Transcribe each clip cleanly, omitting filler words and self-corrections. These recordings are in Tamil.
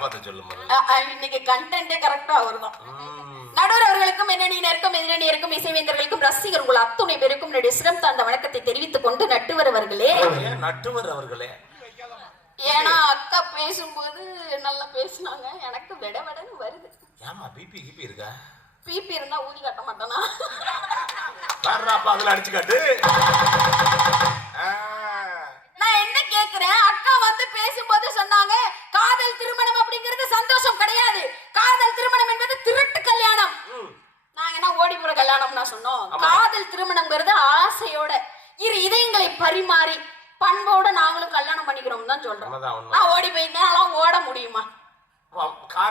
காப்பாத்த சொல்லு. இன்னைக்கு கண்டென்ட்டே கரெக்டா வருதான். நடுவர் அவர்களுக்கும் எதிரணியினருக்கும் எதிரணியருக்கும் இசைவேந்தர்களுக்கும் ரசிகர்கள் அத்துணை பேருக்கும் சிரம் தாழ்ந்த வணக்கத்தை தெரிவித்துக் கொண்டு நட்டுவர் அவர்களே. நட்டுவர் அவர்களே, ஏன்னா அக்கா பேசும்போது நல்லா பேசினாங்க, எனக்கு விட விடன்னு வருது. ஏமா பிபி கிபி இருக்கா? பிபி இருந்தா ஊதி காட்ட மாட்டானா? பாருப்பா, அதுல அடிச்சு காட்டு. நான் என்ன கேக்குறேன், அக்கா வந்து பேசும்போது சொன்னாங்க காதல் திருமணம் அப்படிங்கிறது சந்தோஷம் கிடையாது, காதல் திருமணம் என்பது திருட்டு கல்யாணம். நாங்க என்ன ஓடிப்புற கல்யாணம் நான் சொன்னோம். காதல் திருமணம்ங்கிறது ஆசையோட இரு இதயங்களை பரிமாறி பண்போட நாங்களும் கல்யாணம் பண்ணிக்கிறோம் தான் சொல்றோம். நான் ஓடி போயிருந்தேன், ஓட முடியுமா?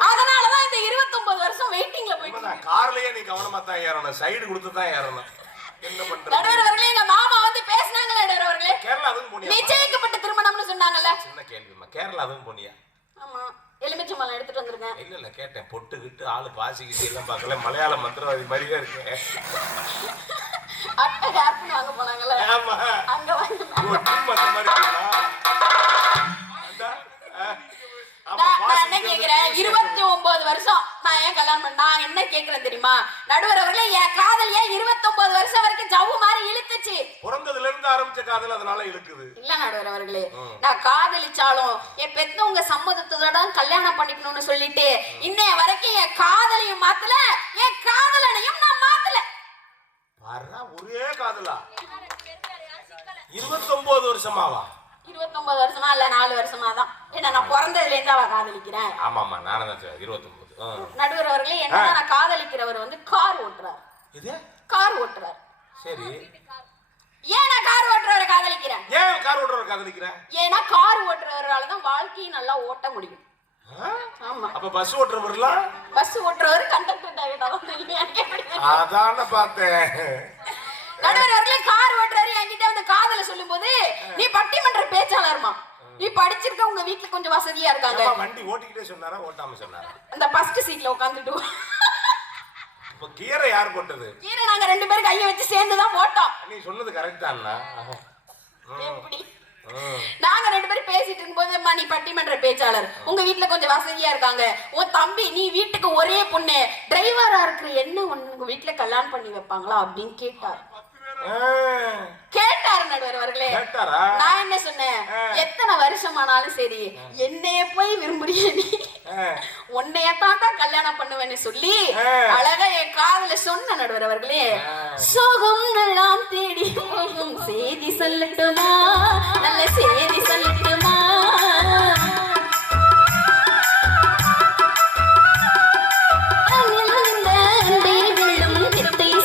அதனாலதான் இந்த 29 வருஷம் வெயிட்டிங்ல போயிட்டு. கார்லயே நீ கவனமா தான் ஏறணும், சைடு கொடுத்து தான் ஏறணும். என்ன பண்றது? நடுவர் அவர்களே, எங்க மாமா வந்து பேசினாங்களே நடுவர் அவர்களே. கேரளா அதுவும் போனியா? நிச்சயிக்கப்பட்ட திருமணம்னு சொன்னாங்கல்ல. சின்ன கேள்விமா, கேரளா அதுவும் போனியா? ஆமா, எலுமிச்சம்பழம் எடுத்துட்டு வந்திருக்கேன். இல்ல கேட்டேன், பொட்டுக்கிட்டு ஆளு பாசிக்கிட்டு எல்லாம் பார்க்கல, மலையாள மந்திரவாதி மாதிரியே இருக்கு. அட்டை ஹேர்பின் வாங்க போனாங்கல்ல, அங்க வாங்கி நான் என்ன கேக்குறேன், 29 வருஷம் நான் ஏன் கல்யாணம் பண்ண? நான் என்ன கேக்குறேன் தெரியுமா நடுவர் அவர்களே, என் காதல் ஏன் 29 வருஷம் வரைக்கும் ஜவ்வு மாதிரி இழுத்துச்சு? பிறந்ததுல இருந்து ஆரம்பிச்ச காதல் அதனால இழுக்குது. இல்ல நடுவர் அவர்களே, நான் காதலிச்சாலும் என் பெத்தவங்க சம்மதத்தோட கல்யாணம் பண்ணிக்கணும்னு சொல்லிட்டு இன்னைய வரைக்கும் என் காதலையும் மாத்தல, என் காதலனையும் நான் மாத்தல. ஒரே காதலா 29 வருஷமாவா? 29 வருஷமா இல்ல 4 வருஷமா தான். ஏன்னா நான் பிறந்ததுல இருந்து அவ காதலிக்கிறேன். ஆமாமா, நானும் தான் 29. நடுவர் அவர்களே, என்ன நான் காதலிக்கிறவர் வந்து கார் ஓட்டுறார். இது கார் ஓட்டுறார். சரி, ஏன் நான் கார் ஓட்டுறவரை காதலிக்கிறேன்? ஏன் கார் ஓட்டுறவரை காதலிக்கிறேன்? ஏன்னா கார் ஓட்டுறவரால தான் வாழ்க்கையை நல்லா ஓட்ட முடியும். ஆமா. அப்ப பஸ் ஓட்டுறவர்லாம்? பஸ் ஓட்டுறவர் கண்டக்டர் டாக்டர் தெரியும். அதான பார்த்தேன். நடுவர் அவர்களே, கார் ஓட்டுறாரு என்கிட்ட வந்து காதல சொல்லும்போது, நீ பட்டிமன்ற பேச்சாளர்மா, நீ படிச்சிருக்க, உங்க வீட்ல கொஞ்சம் வசதியா இருக்காங்க. வண்டி ஓட்டிக்கிட்டே சொன்னாரா ஓட்டாம சொன்னாரா? அந்த ஃபர்ஸ்ட் சீட்ல உட்கார்ந்துட்டு. இப்ப கீரை யார் போட்டது? கீரை நாங்க 2 பேரும் கையை வச்சு சேர்ந்து தான் போட்டோம். நீ சொன்னது கரெக்ட் தான்ல. எப்படி நாங்க 2 பேரும் பேசிட்டு இருக்கும்போது, அம்மா நீ பட்டிமன்ற பேச்சாளர், உங்க வீட்ல கொஞ்சம் வசதியா இருக்காங்க, உன் தம்பி நீ வீட்டுக்கு ஒரே பொண்ணு டிரைவரா இருக்கிற என்ன உங்க வீட்ல கல்யாணம் பண்ணி வைப்பாங்களா அப்படின்னு கேட்டார். கேட்டாரு நடுவர் அவர்களே. நான் என்ன சொன்னேன், எத்தனை வருஷமானாலும் சரி என்னைய போய் விரும்புறிய நீ, உன்னையத்தான் கல்யாணம் பண்ணுவேன்னு சொல்லி அழகா என் காதுல சொன்ன நடுவர் அவர்களே. சோகம் எல்லாம் தேடி போகும் செய்தி சொல்லட்டுமா, நல்ல செய்தி சொல்லட்டுமா,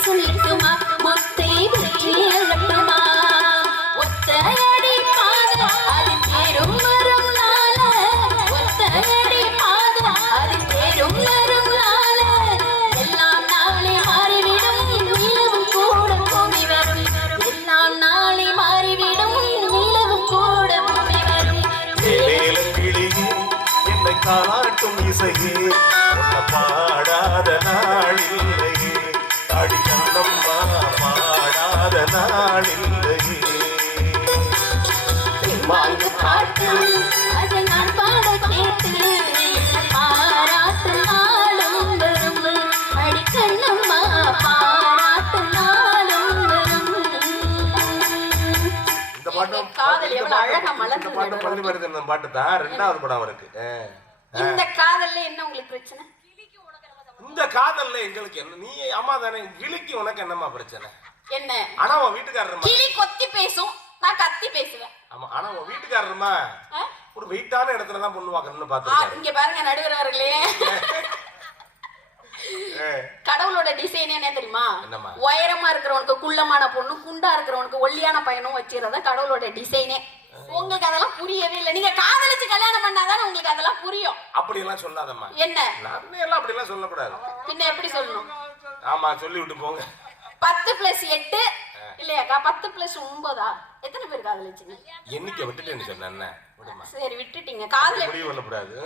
சொல்லட்டுமா, மொத்தை பற்றி சொல்லட்டுமா, ஒத்தையடி பாத அது தேரும் வரும் நாள, ஒத்தையடி பாத அது தேரும் வரும் நாள, எல்லாம் நாளை மாறிவிடும் நிலவும் கூட பூமி வரும், எல்லாம் நாளை மாறிவிடும் நிலவும் கூட பூமி வரும். என்னை காட்டும் இசையே பாடாத நாளில்லையே, அடிக்கண்ணம்மா பாடாத நாளில்லையே, வாழ்ந்து பாட்டு அதை நான் பாட கேட்டு பாராட்டு நாளும் வரும், அடிக்கண்ணம்மா பாராட்டு நாளும் வரும். இந்த பாட்டு காதல் எவ்வளவு அழகா மலர்ந்து வருது. இந்த பாட்டு தான் 2வது படம் இருக்கு. இந்த காதல்ல என்ன உங்களுக்கு பிரச்சனை? இந்த காதல்ல எங்களுக்கு என்ன, நீ அம்மா தானே, கிளிக்கு உனக்கு என்னம்மா பிரச்சனை? என்ன? ஆனா உன் வீட்டுக்காரருமா கிளி கொத்தி பேசும், நான் கத்தி பேசுவேன். ஆமா, ஆனா உன் வீட்டுக்காரருமா ஒரு வெயிட்டான இடத்துல தான் பொண்ணு பார்க்கணும்னு பாத்துருக்காரு. இங்க பாருங்க நடுவர் அவர்களே, கடவுளோட டிசைன் என்ன தெரியுமா? உயரமா இருக்கிறவனுக்கு குள்ளமான பொண்ணு, குண்டா இருக்கிறவனுக்கு ஒல்லியான பையனும் வச்சிருந்தா கடவுளோட டிசைனே. உங்களுக்கு அதெல்லாம் புரியவே இல்லை. நீங்க காதலிச்சு கல்யாணம் பண்ணாதானே உங்களுக்கு அதெல்லாம் புரியும். அப்படி எல்லாம் சொல்லாதம்மா. என்ன நான் எல்லாம் அப்படி எல்லாம் சொல்லக்கூடாது. பின்ன எப்படி சொல்லணும்? ஆமா, சொல்லி விட்டு போங்க. 10+8 இல்லையாக்கா? 10+9 எத்தனை பேர் காதலிச்சீங்க? எண்ணிக்கை விட்டுட்டேன்னு சொன்னேன். சரி, விட்டுட்டீங்க. காதல முடிவு பண்ணக்கூடாது.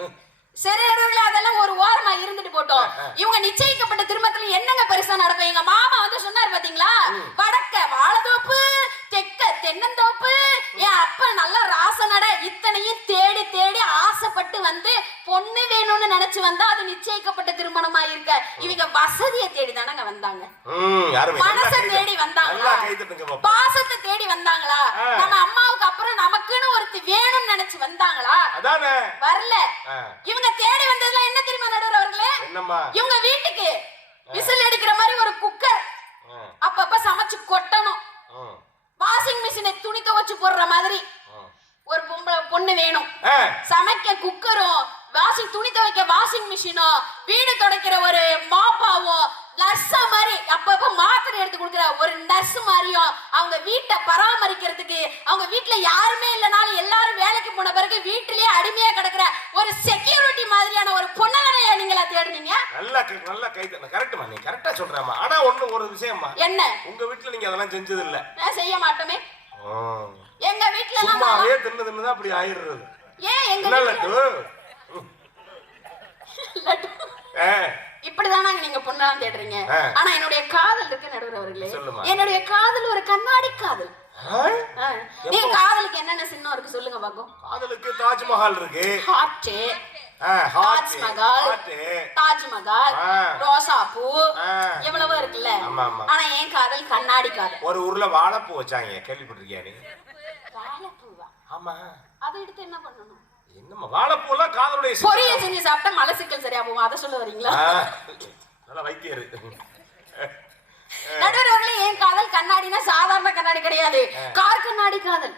சரி, அதெல்லாம் ஒரு ஓரமா இருந்துட்டு போட்டோம். இவங்க நிச்சயிக்கப்பட்ட திருமணத்துல என்னங்க பெருசா நடக்கும்? எங்க மாமா வந்து சொன்னார் பாத்தீங்களா, வடக்க வாழைத்தோப்பு, தெக்க தென்னந்தோப்பு, என் அப்ப நல்ல ராச நட, இத்தனையும் தேடி தேடி ஆசைப்பட்டு வந்து பொண்ணு வேணும்னு வந்தாங்க? யாருமே மனசை தேடி வந்தாங்களா? பாசத்தை தேடி வந்தாங்களா? நம்ம அம்மாவுக்கு அப்புறம் நமக்குன்னு ஒருத்தி வேணும்னு நினைச்சு வந்தாங்களா? அதானே வரல. இவங்க தேடி வந்ததுல என்ன தெரியுமா நடுவர் அவர்களே? என்னம்மா? இவங்க வீட்டுக்கு விசில் அடிக்கிற மாதிரி ஒரு குக்கர், அப்பப்ப சமைச்சு கொட்டணும், வாஷிங் மிஷினை துணி துவைச்சு போடுற மாதிரி ஒரு பொண்ணு வேணும், சமைக்க குக்கரும் துணி துவைக்க வாஷிங் மிஷினும் வீடு துடைக்கிற ஒரு மாப்பாவும் நர்ஸா மாதிரி அப்பப்ப மாத்திரை எடுத்து கொடுக்குற ஒரு நர்ஸ் மாதிரியும் அவங்க வீட்டை பராமரிக்கிறதுக்கு, அவங்க வீட்டுல யாருமே இல்லைனாலும் எல்லாரும் வேலைக்கு போன பிறகு வீட்டிலேயே அடிமையா கிடக்குற ஒரு செக்யூரிட்டி மாதிரியான ஒரு பொண்ணனையா நீங்களா தேடுனீங்க? நல்ல கை கரெக்ட்மா, நீ கரெக்டா சொல்றமா. ஆனா ஒரு விஷயம்மா, என்ன உங்க வீட்டுல நீங்க அதெல்லாம் செஞ்சது இல்ல? நான் செய்ய மாட்டோமே. எங்க வீட்டுல சும்மாவே தின்னதுன்னு அப்படி ஆயிடுறது. ஏன் எங்க லட்டு லட்டு இப்படிதானா நீங்க பொண்ணெல்லாம் தேடுறீங்க? ஆனா என்னுடைய காதல் இருக்கு நடுவர் அவர்களே. என்னுடைய காதல் ஒரு கண்ணாடி காதல். நீங்க காதலுக்கு என்னென்ன சின்னம் இருக்கு சொல்லுங்க பாப்போம். காதலுக்கு தாஜ்மஹால் இருக்கு, ஹார்ட், தாஜ்மஹால், ரோசாப்பூ, எவ்வளவோ இருக்குல்ல. ஆனா என் காதல் கண்ணாடி காதல். ஒரு ஊர்ல வாழைப்பூ வச்சாங்க, கேள்விப்பட்டிருக்கியா நீ? வாழைப்பூவா? ஆமா. அதை எடுத்து என்ன பண்ணணும்? என்னம்மா வாழைப்பூலாம் காதலுடைய பொரியல் செஞ்சு சாப்பிட்டா மலசிக்கல் சரியா போகும், அதை சொல்ல வரீங்களா? நல்லா வைத்தியரு நடுவர் அவர்களே. என் காதல் கண்ணாடினா சாதாரண கண்ணாடி கிடையாது, கார் கண்ணாடி காதல்.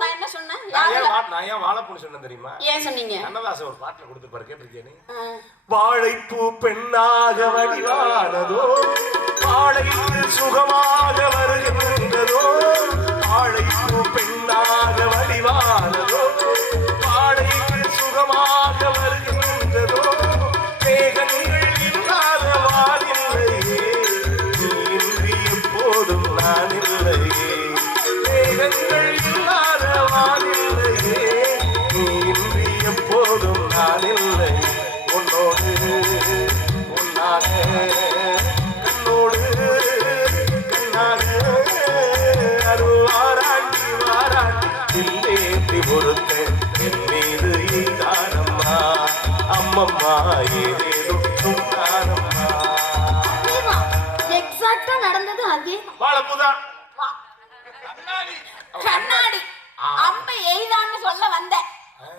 நான் என்ன சொன்னேன்? நான் ஏன் வாழைப்பூ சொன்னேன் தெரியுமா? ஏன் சொன்னீங்க? கண்ணதாசன் ஒரு பாட்டுல கொடுத்துப்பாரு, கேட்டிருக்கேன். வாழைப்பூ பெண்ணாக வடிவானதோ, வாழைக்கு சுகமாக வருகின்றதோ, வாழைப்பூ பெண்ணாக வடிவானதோ, வாழைக்கு சுகமாக வருகின்றதோ, மேகங்கள் இல்லாத வானில்லையே, நீ இன்றி எப்போதும் நான் இல்லையே, மேகங்கள் இல்லாத வானில்லையே, நீ இன்றி எப்போதும் நான் இல்லை, உன்னோடு உன்னாக கண்ணோடு கண்ணாக வாராண்டி வாராண்டி இல்லேற்றி பொறுத்த என் மீது ஈதானம்மா, அம்மம்மா ஏதேதும் தானம்மா. எக்ஸாக்ட்டா நடந்தது அதே. வாழைப்பூதான் கண்ணாடி. அம்பை எய்தான்னு சொல்ல வந்தேன்.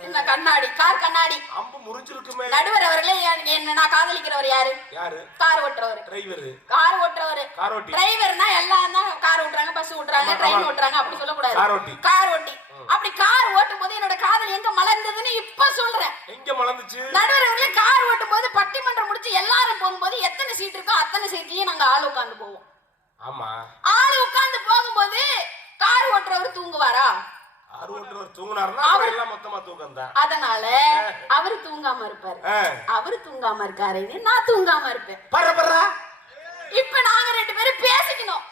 இந்த கண்ணாடி, கார் கண்ணாடி அம்பு முறிஞ்சிருக்குமே. நடுவர் அவர்களே, என்ன நான் காதலிக்கிறவர் யாரு? யாரு? கார் ஓட்டுறவர், டிரைவர். கார் ஓட்டுறவர், கார் ஓட்டி. டிரைவர்னா எல்லாம் தான் கார் ஓட்டுறாங்க, பஸ் ஓட்டுறாங்க, ட்ரெயின் ஓட்டுறாங்க, அப்படி சொல்ல கூடாது. கார் ஓட்டி, கார் ஓட்டி. அப்படி கார் ஓட்டும் போது என்னோட காதல் எங்க மலர்ந்ததுன்னு இப்ப சொல்றேன். எங்க மலர்ந்துச்சு? நடுவர் அவர்களே, கார் ஓட்டும் போது பட்டிமன்றம் முடிச்சு எல்லாரும் போகும்போது எத்தனை சீட் இருக்கோ அத்தனை சீட்லயும் நாங்க ஆள் உட்கார்ந்து போவோம். ஆமா, ஆள் உட்கார்ந்து போகும்போது கார் ஓட்டுறவர் தூங்குவாரா? கார் ஓட்டுறவர் தூங்குனாருன்னா எல்லாம் மொத்தமா தூங்கந்தான். அதனால அவரு தூங்காம இருப்பாரு, அவரு தூங்காம இருக்காரு, நான் தூங்காம இருப்பேன். பரபரா இப்ப நாங்க ரெண்டு பேரும் பேசிக்கணும்.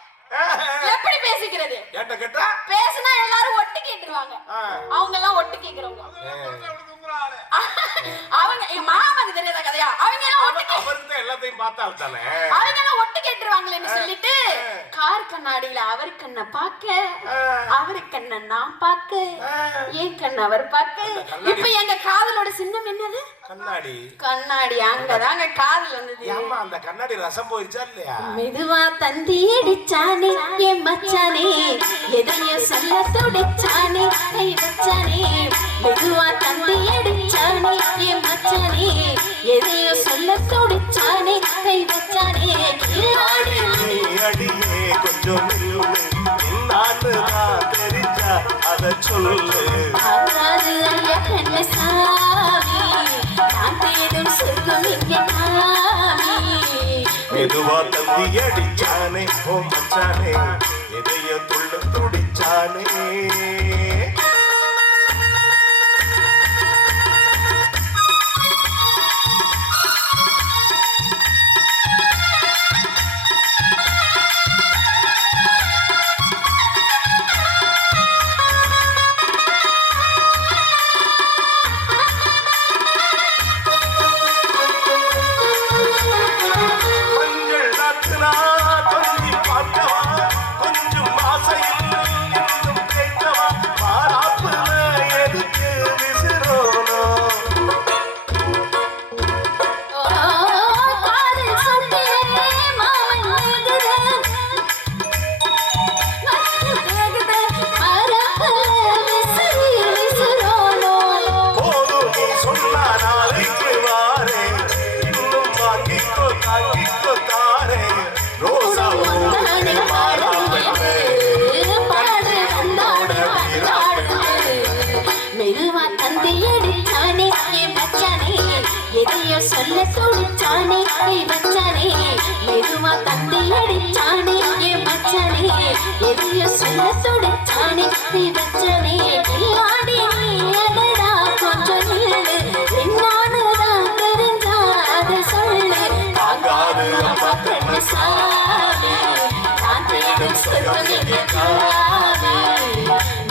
எப்படி பேசிக்கிறது? ஏட்ட கேட்டா பேசினா எல்லாரும் ஒட்டு கேட்டுருவாங்க. அவங்க எல்லாம் ஒட்டு கேக்குறவங்க. அவங்க எங்க மாமாக்கு தெரியாத கதையா? அவங்க எல்லாம் ஒட்டு அவருக்கு எல்லாத்தையும் பார்த்தால் தானே அவங்க எல்லாம் ஒட்டு கேட்டுருவாங்களேன்னு சொல்லிட்டு கார் கண்ணாடியில அவர் கண்ணை பார்க்க, அவரு கண்ணை நான் பார்க்க, ஏன் கண்ணை அவர் பார்க்க. இப்ப எங்க காதலோட சின்னம் என்னது? கண்ணாடி. கண்ணாடி. அங்கதாங்க காதல் வந்தது. ஆமா, அந்த கண்ணாடி ரசம் போயிடுச்சா இல்லையா? மெதுவா தந்தி அடிச்சானே என் மச்சானே, எதையும் சொல்ல துடிச்சானே கை வச்சானே, மெதுவா தந்தி அடிச்சானே என் மச்சானே, எதையும் சொல்ல துடிச்சானே கை வச்சானே. அடியே கொஞ்சம் தெரிஞ்சா அத சொல்லு. அதாவது ஐயா கண்ண சாமி, நான் தேடும் சொர்க்கம் இங்கே காமி. மெதுவா தந்தி அடிச்சானே ஓ மச்சானே, எதைய துள்ள துடிச்சானே. கொஞ்சம் ஆசையில் இன்னும் கேட்கவா, சொல்ல துடிச்சானே மச்சானே மெதுவா தந்தை அடிச்சானே என் மச்சானே எதைய சொல்ல துடிச்சானே மச்சானே இல்லாடி நீ அடடா கொஞ்சம் நில்லு என்னானதான் தெரிஞ்சா அதை சொல்லு தாங்காது அம்மா கண்ணு சாமி நான் தேடும் சொர்க்கம் எங்க காமி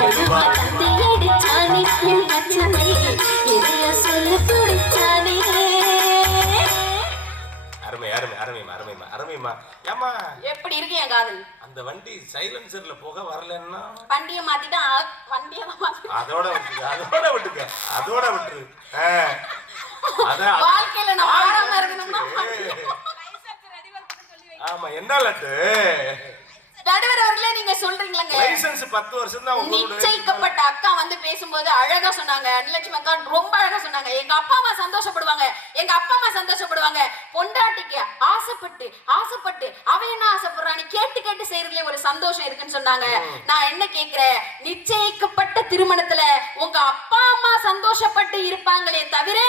மெதுவா தந்தை அடிச்சானே என் மச்சானே எதைய சொல்ல துடிச்சானே. அருமை அருமை அருமைமா அருமைமா அருமைமா. ஏமா எப்படி இருக்கு என் காதல்? அந்த வண்டி சைலன்சர்ல போக வரலன்னா வண்டியை மாத்திட்டா வண்டியை தான் மாத்தி அதோட விட்டுக்க அதோட விட்டுரு. அதான் வாழ்க்கையில நான் வாழாம இருக்கணும்னா ஆமா என்ன லட்டு நடுவர் அவர்களே நீங்க சொல்றீங்களங்க லைசென்ஸ் 10 வருஷம் தான் நிச்சயிக்கப்பட்ட அக்கா வந்து பேசும்போது அழகா சொன்னாங்க. அன்லட்சுமி அக்கா ரொம்ப அழகா சொன்னாங்க. எங்க அப்பா அம்மா சந்தோஷப்படுவாங்க, எங்க அப்பா அம்மா சந்தோஷப்படுவாங்க. பொண்டாட்டிக்கு ஆசைப்பட்டு ஆசைப்பட்டு அவ என்ன ஆசைப்படுறான்னு கேட்டு கேட்டு செய்யறதுல ஒரு சந்தோஷம் இருக்குன்னு சொன்னாங்க. நான் என்ன கேக்குறேன், நிச்சயிக்கப்பட்ட திருமணத்துல உங்க அப்பா அம்மா சந்தோஷப்பட்டு இருப்பாங்களே தவிர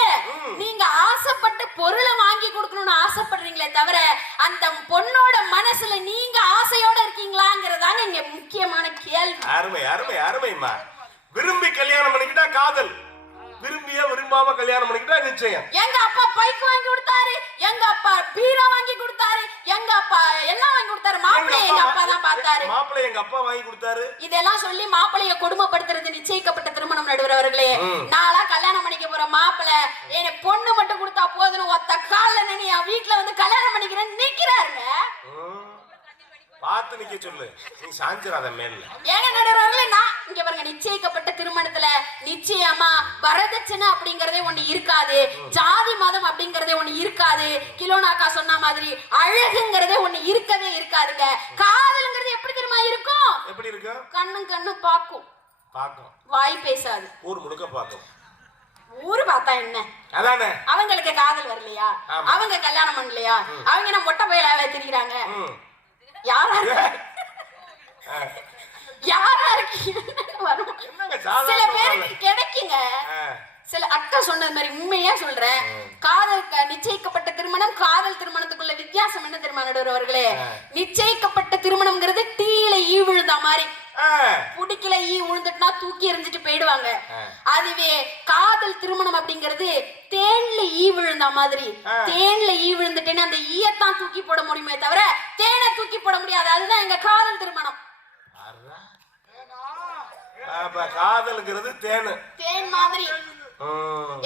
நீங்க ஆசைப்பட்டு பொருளை வாங்கி கொடுக்கணும்னு ஆசைப்படுறீங்களே தவிர அந்த பொண்ணோட மனசுல நீங்க ஆசையோட இருக்கீங்களாங்கிறதாங்க இங்க முக்கியமான கேள்வி. அருமை அருமை அருமைமா. விரும்பி கல்யாணம் பண்ணிக்கிட்டா காதல், விரும்பியா விரும்பாம கல்யாணம் பண்ணிக்கிட்டா நிச்சயம். எங்க அப்பா பைக் வாங்கி கொடுத்தாரு, எங்க அப்பா பீரோ வாங்கி கொடுத்தாரு, எங்க அப்பா எல்லாம் வாங்கி கொடுத்தாரு. மாப்பிள்ளை எங்க அப்பா தான் பார்த்தாரு. மாப்பிள்ளை எங்க அப்பா வாங்கி கொடுத்தாரு. இதெல்லாம் சொல்லி மாப்பிள்ளைய கொடுமைப்படுத்துறது நிச்சயிக்கப்பட்ட திருமணம் நடுவர் அவர்களே. நாளா கல்யாணம் பண்ணிக்க போற மாப்பிள்ளை எனக்கு பொண்ணு மட்டும் கொடுத்தா போதுன்னு ஒத்த கால்ல நின்னு என் வீட்டுல வந்து கல்யாணம் பண்ணிக்கிறேன்னு நிக்கிறாருங்க. பார்த்து நிக்க சொல்லு, நீ சாஞ்சிராத மேல. ஏங்க நடுவர்களே, நான் இங்க பாருங்க, நிச்சயிக்கப்பட்ட திருமணத்துல நிச்சயமா வரதட்சணை அப்படிங்கறதே ஒண்ணு இருக்காது, ஜாதி மதம் அப்படிங்கறதே ஒண்ணு இருக்காது. கிலோனாக்கா சொன்ன மாதிரி அழகுங்கிறதே ஒண்ணு இருக்கவே இருக்காதுங்க. காதல்ங்கிறது எப்படி தெரியுமா இருக்கும்? எப்படி இருக்கும்? கண்ணும் கண்ணும் பாக்கும், வாய் பேசாது, ஊர் முழுக்க பாக்கும். ஊரு பார்த்தா என்ன, அதானே அவங்களுக்கு காதல் வரலையா, அவங்க கல்யாணம் பண்ணலையா, அவங்க என்ன மொட்டை பயிலாவே திரிகிறாங்க. யாரா இருக்கீங்க? சில பேருக்கு கிடைக்குங்க. சில அக்கா சொன்னது மாதிரி உண்மையா சொல்றேன். காதல் நிச்சயிக்கப்பட்ட திருமணம் காதல் திருமணத்துக்குள்ள வித்தியாசம் என்ன தெரியுமா நடுவர் அவர்களே? நிச்சயிக்கப்பட்ட திருமணம்ங்கிறது டீல ஈ விழுந்தா மாதிரி, புடிக்கல ஈ விழுந்துட்டுனா தூக்கி எறிஞ்சிட்டு போயிடுவாங்க. அதுவே காதல் திருமணம் அப்படிங்கிறது தேன்ல ஈ விழுந்தா மாதிரி, தேன்ல ஈ விழுந்துட்டேன்னு அந்த ஈயத்தான் தூக்கி போட முடியுமே தவிர தேனை தூக்கி போட முடியாது. அதுதான் எங்க காதல் திருமணம். காதல்ங்கிறது தேன், தேன் மாதிரி.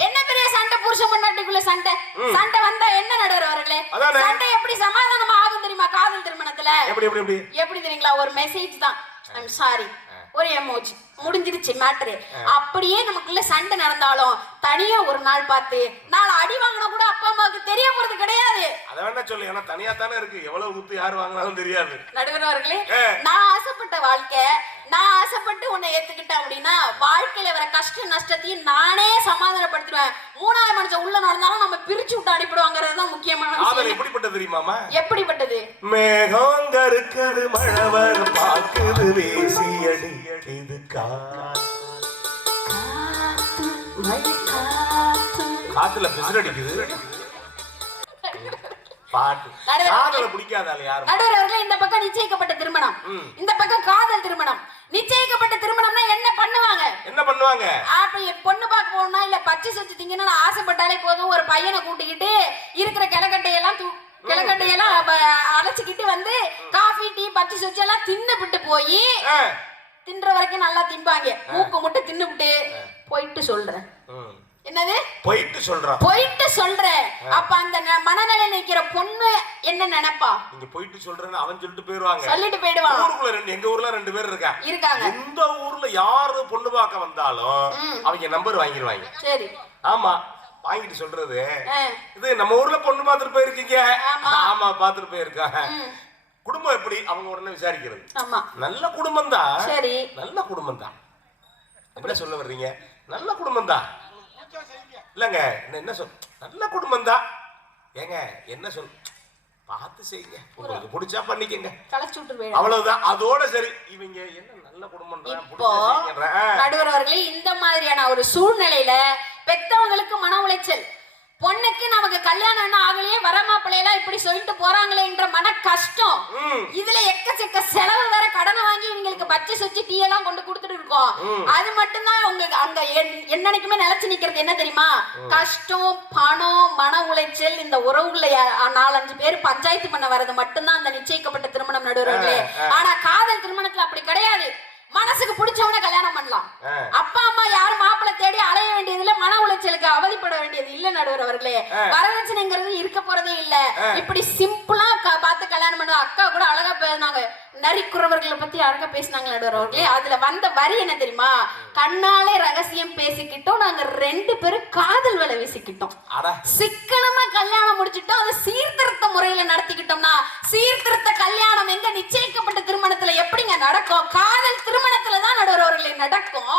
என்ன பெரிய சண்டை புருஷன் பொண்டாட்டிக்குள்ள சண்டை வந்தா என்ன நடுவர் அவர்களே? சண்டை எப்படி சமாதானமா ஆகும் தெரியுமா காதல் திருமணத்துல? எப்படி தெரியுங்களா? ஒரு மெசேஜ் தான், ஐம் சாரி, ஒரு எமோஜி, முடிஞ்சிருச்சு மேட்ரு. அப்படியே நமக்குள்ள சண்டை நடந்தாலும் தனியா ஒரு நாள் பார்த்து நாள் அடி வாங்கினா கூட அப்பா அம்மாவுக்கு தெரிய போறது கிடையாது. அத வேணா சொல்லு, ஏன்னா தனியா தானே இருக்கு, எவ்வளவு குத்து யார் வாங்கினாலும் தெரியாது. நடுவர் அவர்களே, நான் ஆசைப்பட்ட வாழ்க்கை, நான் ஆசைப்பட்டு உன்னை ஏத்துக்கிட்டேன் அப்படின்னா வாழ்க்கையில வர கஷ்ட நஷ்டத்தையும் நானே சமாதானப்படுத்திடுவேன். மூணாவது மனுஷன் உள்ள நடந்தாலும் நம்ம பிரிச்சு விட்டு அடிப்படுவாங்கிறது தான் முக்கியமான விஷயம். எப்படிப்பட்டது தெரியுமாமா? எப்படிப்பட்டது? மேகம் கருக்குது, மழை வர பாக்குது, வீசி அடி இது காத்துல பிசில் அடிக்குது. பாட்டு காதல பிடிக்காதால யாரும். நடுவர் அவர்களே, இந்த பக்கம் நிச்சயிக்கப்பட்ட திருமணம், இந்த பக்கம் காதல் திருமணம். நிச்சயிக்கப்பட்ட திருமணம்னா என்ன பண்ணுவாங்க? அப்படி பொண்ணு பார்க்க போகணும்னா இல்ல பச்சை சொச்சு திங்கன்னு ஆசைப்பட்டாலே போதும், ஒரு பையனை கூட்டிக்கிட்டு இருக்கிற கிழக்கட்டையெல்லாம் அழைச்சிக்கிட்டு வந்து காஃபி டீ பச்சை சொச்சு எல்லாம் தின்னுபிட்டு போய் தின்ற வரைக்கும் நல்லா திம்பாங்க, மூக்கு மட்டும் தின்னுபிட்டு போயிட்டு சொல்றேன். என்னது போயிட்டு சொல்றேன்? அப்ப அந்த மனநிலை நிக்கிற பொண்ணு என்ன நினைப்பா? நீங்க போயிட்டு சொல்றேன்னு அவன் சொல்லிட்டு போயிடுவாங்க, சொல்லிட்டு போயிடுவாங்க. ஊருக்குள்ள எங்க ஊர்ல 2 பேர் இருக்காங்க. இந்த ஊர்ல யாரு பொண்ணு பார்க்க வந்தாலும் அவங்க நம்பர் வாங்கிடுவாங்க. சரி, ஆமா, வாங்கிட்டு சொல்றது, இது நம்ம ஊர்ல பொண்ணு பார்த்துட்டு போயிருக்கீங்க. ஆமா, பார்த்துட்டு போயிருக்காங்க. குடும்பம் எப்படி அவங்க உடனே விசாரிக்கிறது. நல்ல குடும்பம் தான். சரி, நல்ல குடும்பம் தான். என்ன சொல்ல வர்றீங்க? நல்ல குடும்பம் தான் இல்லங்க, என்ன சொல், நல்ல குடும்பம் தான். ஏங்க என்ன சொல், பார்த்து செய்யுங்க, உங்களுக்கு பிடிச்சா பண்ணிக்கங்க, அவ்வளவுதான். அதோட சரி. இவங்க என்ன நல்ல குடும்பம் தான். நடுவர் அவர்களே, இந்த மாதிரியான ஒரு சூழ்நிலையில பெத்தவங்களுக்கு மன உளைச்சல், பொண்ணுக்கு நமக்கு கல்யாணம் என்ன ஆகலையே வரமாப்பிள்ளையெல்லாம் இப்படி சொல்லிட்டு போறாங்களேன்ற மன கஷ்டம். இதுல எக்கச்சக்க செலவு வேற, கடனை வாங்கி இவங்களுக்கு பச்சை சொச்சு டீ எல்லாம் கொண்டு கொடுத்துட்டு இருக்கோம். அது மட்டும்தான் உங்க அங்க என்னைக்குமே நிலைச்சு நிக்கிறது என்ன தெரியுமா? கஷ்டம், பணம், மன உளைச்சல். இந்த உறவுகளை 4-5 பேர் பஞ்சாயத்து பண்ண வர்றது மட்டும்தான் அந்த நிச்சயிக்கப்பட்ட திருமணம் நடுவர்களே. ஆனா காதல் திருமணத்துல அப்படி கிடையாது. மனசுக்கு பிடிச்சவன கல்யாணம் பண்ணலாம். அப்பா அம்மா யாரும் மாப்பிள்ளை தேடி அலைய வேண்டியது இல்ல, மன உளைச்சலுக்கு அவதிப்பட வேண்டியது இல்ல நடுவர் அவர்களே. வரதட்சணைங்கிறது இருக்க போறதே இல்ல. இப்படி சிம்பிளா பார்த்து கல்யாணம் பண்ணுவோம். அக்கா கூட அழகா பேசினாங்க, நரிக்குறவர்களை பத்தி அழகா பேசினாங்க நடுவர் அவர்களே. அதுல வந்த வரி என்ன தெரியுமா? கண்ணாலே ரகசியம் பேசிக்கிட்டோம், நாங்க 2 பேரும் காதல் வலை வீசிக்கிட்டோம், சிக்கனமா கல்யாணம் முடிச்சிட்டோம். அதை சீர்திருத்த முறையில நடத்திக்கிட்டோம்னா, சீர்திருத்த கல்யாணம் எங்க நிச்சயிக்கப்பட்ட திருமணத்துல எப்படிங்க நடக்கும்? காதல் திருமணத்துலதான் நடுவர் அவர்களே நடக்கும்.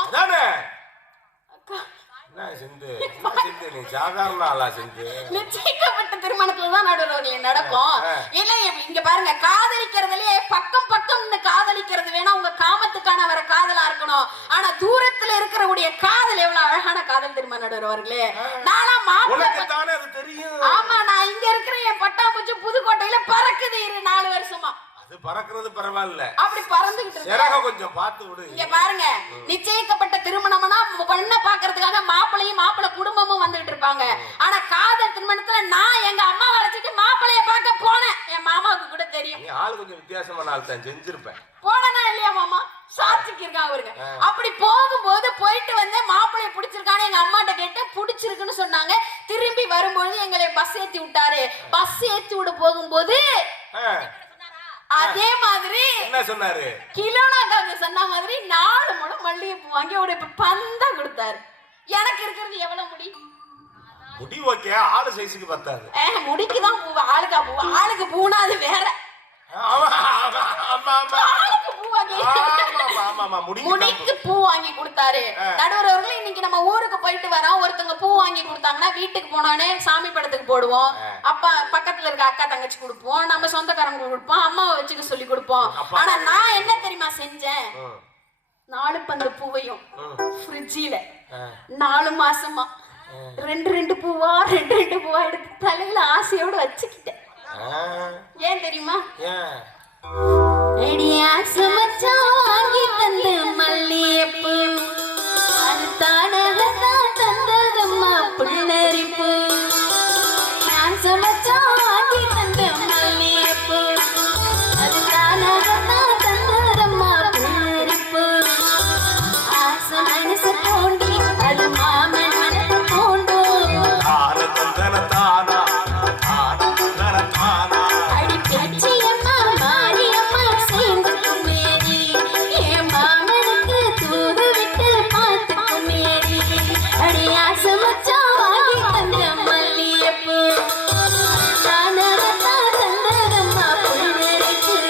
நிச்சயிக்கப்பட்ட திருமணத்துலதான் நடுவர்களே நடக்கும். இல்ல இங்க பாருங்க, காதலிக்கிறதுலயே பக்கம் பக்கம்னு காதலிக்கிறது வேணா உங்க காமத்துக்கான வர காதலா இருக்கணும். ஆனா தூரத்துல இருக்கிறவுடைய காதல் எவ்வளவு அழகான காதல் தெரியுமா நடுவர்களே? நானா மாப்பிள்ளை தெரியும். ஆமா, நான் இங்க இருக்கிற என் பட்டாம்பூச்சி புதுக்கோட்டையில பறக்குது 4 வருஷமா. அது பறக்கிறது பரவாயில்ல, அப்படி பறந்துகிட்டு இருக்கு. கொஞ்சம் பார்த்து விடு. இங்க பாருங்க, நிச்சயிக்கப்பட்ட திருமணம்னா பொண்ணை பாக்குறதுக்காக மாப்பிள்ளையும் மாப்பிள்ளை குடும்பமும் வந்துட்டு இருப்பாங்க. ஆனா காதல் திருமணத்துல நான் எங்க அம்மா வளைச்சிட்டு மாப்பிள்ளைய பார்க்க போனேன். என் மாமாவுக்கு கூட தெரியும். நீ ஆளு கொஞ்சம் வித்தியாசமான ஆள் தான், செஞ்சிருப்பேன். போனா இல்லையா மாமா? சாட்சிக்கு இருக்காங்க அவருங்க. அப்படி போகும்போது போயிட்டு வந்து மாப்பிள்ளைய பிடிச்சிருக்கான்னு எங்க அம்மாட்ட கேட்டு பிடிச்சிருக்குன்னு சொன்னாங்க. திரும்பி வரும்போது எங்களை பஸ் ஏத்தி விட்டாரு. பஸ் ஏத்தி விட போகும்போது அதே மாதிரி என்ன சொன்னாரு? கிலோனாக்காக சொன்ன மாதிரி 4 முழம் மல்லிகைப்பூ வாங்கி ஒரு பந்தா கொடுத்தாரு. எனக்கு இருக்கிறது எவ்வளவு முடி? முடி ஓகே, ஆளு சைஸுக்கு பத்தாது. முடிக்குதான் பூ, ஆளுக்கா பூ? ஆளுக்கு பூனா அது வேற. முடிக்கு பூ வாங்கி கொடுத்தாரு நடுவர் அவர்கள். இன்னைக்கு நம்ம ஊருக்கு போயிட்டு வரோம், ஒருத்தவங்க பூ வாங்கி கொடுத்தாங்கன்னா வீட்டுக்கு போனோடனே சாமி படத்துக்கு போடுவோம். அப்பா பக்கத்துல இருக்க அக்கா தங்கச்சி கொடுப்போம், நம்ம சொந்தக்காரங்க கொடுப்போம், அம்மாவை வச்சுக்க சொல்லி கொடுப்போம். ஆனா நான் என்ன தெரியுமா செஞ்சேன்? 4 பந்து பூவையும் ஃப்ரிட்ஜில 4 மாசமா 2 பூவா எடுத்து தலையில ஆசையோட வச்சுக்கிட்டேன். ஏன் தெரியுமா? வாங்கி தந்த மல்லிகைப்பூ அது தானகத்தான் தந்ததம்மா புல்லரிப்பு. நான் சமைச்சா வாங்கி தந்த மல்லிகைப்பூ அது தானகத்தான் தந்ததம்மா புல்லரிப்பு. ஆசை மனசு தோண்டி அது மாமன் மனசு தோண்டும். அடி பேச்சியம்மா மாரியம்மா சேர்ந்துக்கும் மேரி, என் மாமனுக்கு தூது விட்டு பார்த்துக்கும் மேரி. அடி ஆசை மச்சா வாங்கி தந்த மல்லிகைப்பூ தானகத்தான் தந்ததம்மா புல்லரிப்பு.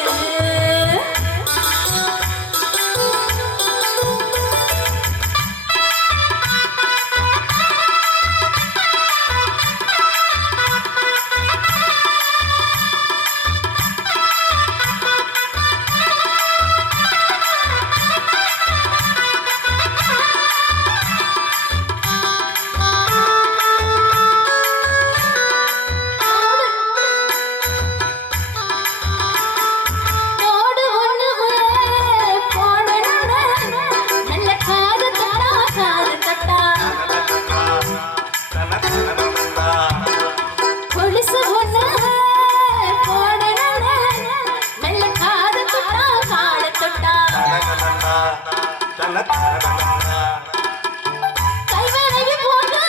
போடு ஒண்ணு போடணும்னா நல்ல காது தட்டா கொலுசு ஒண்ணு போடணும்னா நல்ல காது தட்டா கைவளைய போட்டு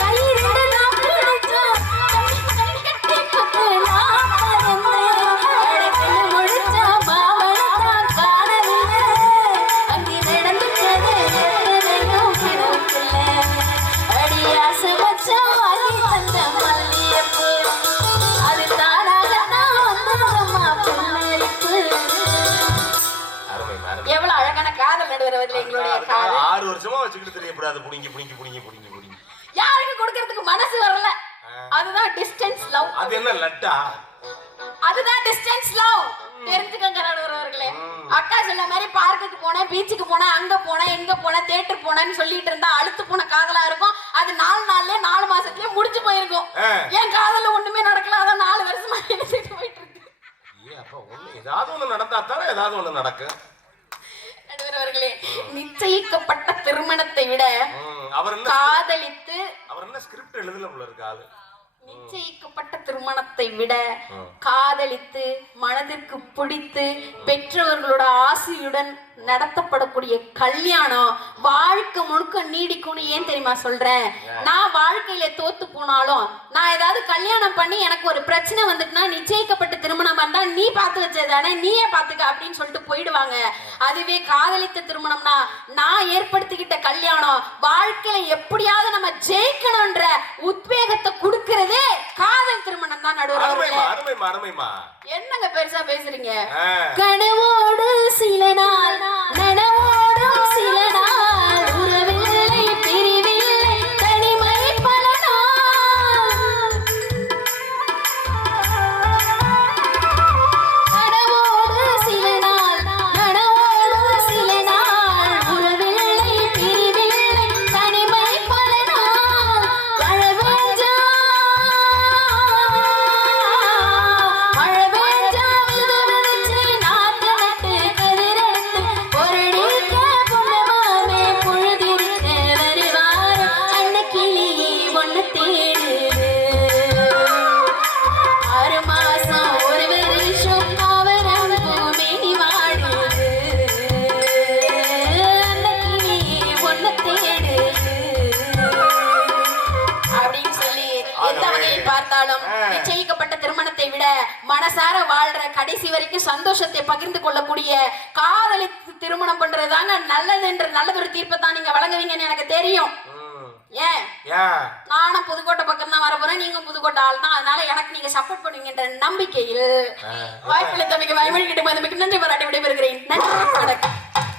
கை 2 நான் பிடிச்சா கட்டி கட்டு நான் பறந்தேன். முடிச்சா மாவளத்தான் காணவில்லை, அங்கே நடந்துட்டது எத்தனையும் கிடக்கல. அடி ஆசை வச்சா வாங்கி தந்த மல்லிகைப்பூ அது தானாகத்தான் வந்ததம்மா புல்லரிப்பு. எவ்வளவு அழகான காதல் நடுவரவர்கள் எங்களுடைய காதல். 6 வருஷமா வச்சுக்கிட்டு தெரியக்கூடாது. புடிங்கி யாருக்கு கொடுக்கிறதுக்கு மனசு வரல. அதுதான் டிஸ்டன்ஸ் லவ். அது என்ன லட்டா? அதுதான் டிஸ்டன்ஸ் லவ். தெரிஞ்சுக்கங்க நடுவரவர்களே. அக்கா சொன்ன மாதிரி பார்க்குக்கு போனேன், பீச்சுக்கு போனேன், அங்க போனேன், எங்க போனேன், தியேட்டர் போனேன்னு சொல்லிட்டு இருந்தா அழுத்து போன காதலா இருக்கும். அது 4 நாள்லயே 4 மாசத்துலயே முடிஞ்சு போயிருக்கும். என் காதல்ல ஒண்ணுமே நடக்கல, அதான் 4 வருஷமா எடுத்துட்டு போயிட்டு இருக்கு. ஏதாவது ஒண்ணு நடந்தா தானே ஏதாவது ஒண்ணு நடக்கும். நடுவர் அவர்களே, நிச்சயிக்கப்பட்ட திருமணத்தை விட அவர் காதலித்து அவர் என்ன ஸ்கிரிப்ட் எழுதல போல இருக்கு ஆளு. நிச்சயிக்கப்பட்ட திருமணத்தை விட காதலித்து மனதிற்கு பிடித்து பெற்றவர்களோட ஆசையுடன் நடத்தப்படக்கூடிய கல்யாணம் வாழ்க்கை முழுக்க நீடிக்கும்னு ஏன் தெரியுமா சொல்றேன்? நான் வாழ்க்கையில தோத்து போனாலும் நான் ஏதாவது கல்யாணம் பண்ணி எனக்கு ஒரு பிரச்சனை வந்துட்டுனா நிச்சயிக்கப்பட்ட திருமணம் வந்தா நீ பார்த்து வச்சதானே நீயே பார்த்துக்க அப்படின்னு சொல்லிட்டு போயிடுவாங்க. அதுவே காதலித்த திருமணம்னா நான் ஏற்படுத்திக்கிட்ட கல்யாணம் வாழ்க்கையில எப்படியாவது நம்ம ஜெயிக்கணும்ன்ற உத்வேகத்தை கொடுக்கறதே காதல் திருமணம் தான். நடுவர் என்னங்க பெருசா பேசுறீங்க? கனவோடு சில நாள் நனவோடும் சில நாள் உறவில்லை பிரிவில்லை தனிமை பல நாள். கனவோடு சில நாள் நனவோடும் சில நாள் உறவில்லை பிரிவில்லை தனிமை பல நாள். மழை பெஞ்சா வித விதைச்சு நாத்து நட்டு கதிரெடுத்து பொருளிக்க புலமாமே பொழுதிருக்க வருவாரு அன்னக்கிளியே ஒண்ணு தேடுது. 6 மாசம் ஒரு வருஷம் அவரம் பூமேனி வாடுது அன்னக்கிளியே ஒண்ணு தேடுது அப்படின்னு சொல்லி எந்த வகையில் பார்த்தாலும் நிச்சயிக்கப்பட்ட திருமணத்தை விட மனசார வாழ்ற கடைசி வரைக்கும் சந்தோஷத்தை பகிர்ந்து கொள்ளக்கூடிய காதலித்து திருமணம் பண்றதுதாங்க நல்லது என்ற நல்லதொரு தீர்ப்பை தான் நீங்க வழங்குவீங்கன்னு எனக்கு தெரியும். ஏன் நானும் புதுக்கோட்டை பக்கம் தான் வர போறேன், நீங்க புதுக்கோட்டை ஆள் தான், அதனால எனக்கு நீங்க சப்போர்ட் பண்ணுவீங்கன்ற நம்பிக்கையில் வாய்ப்புள்ள தம்பிக்கு வயமொழி கிட்ட மிக்க நன்றி பாராட்டி விடைபெறுகிறேன். நன்றி, வணக்கம்.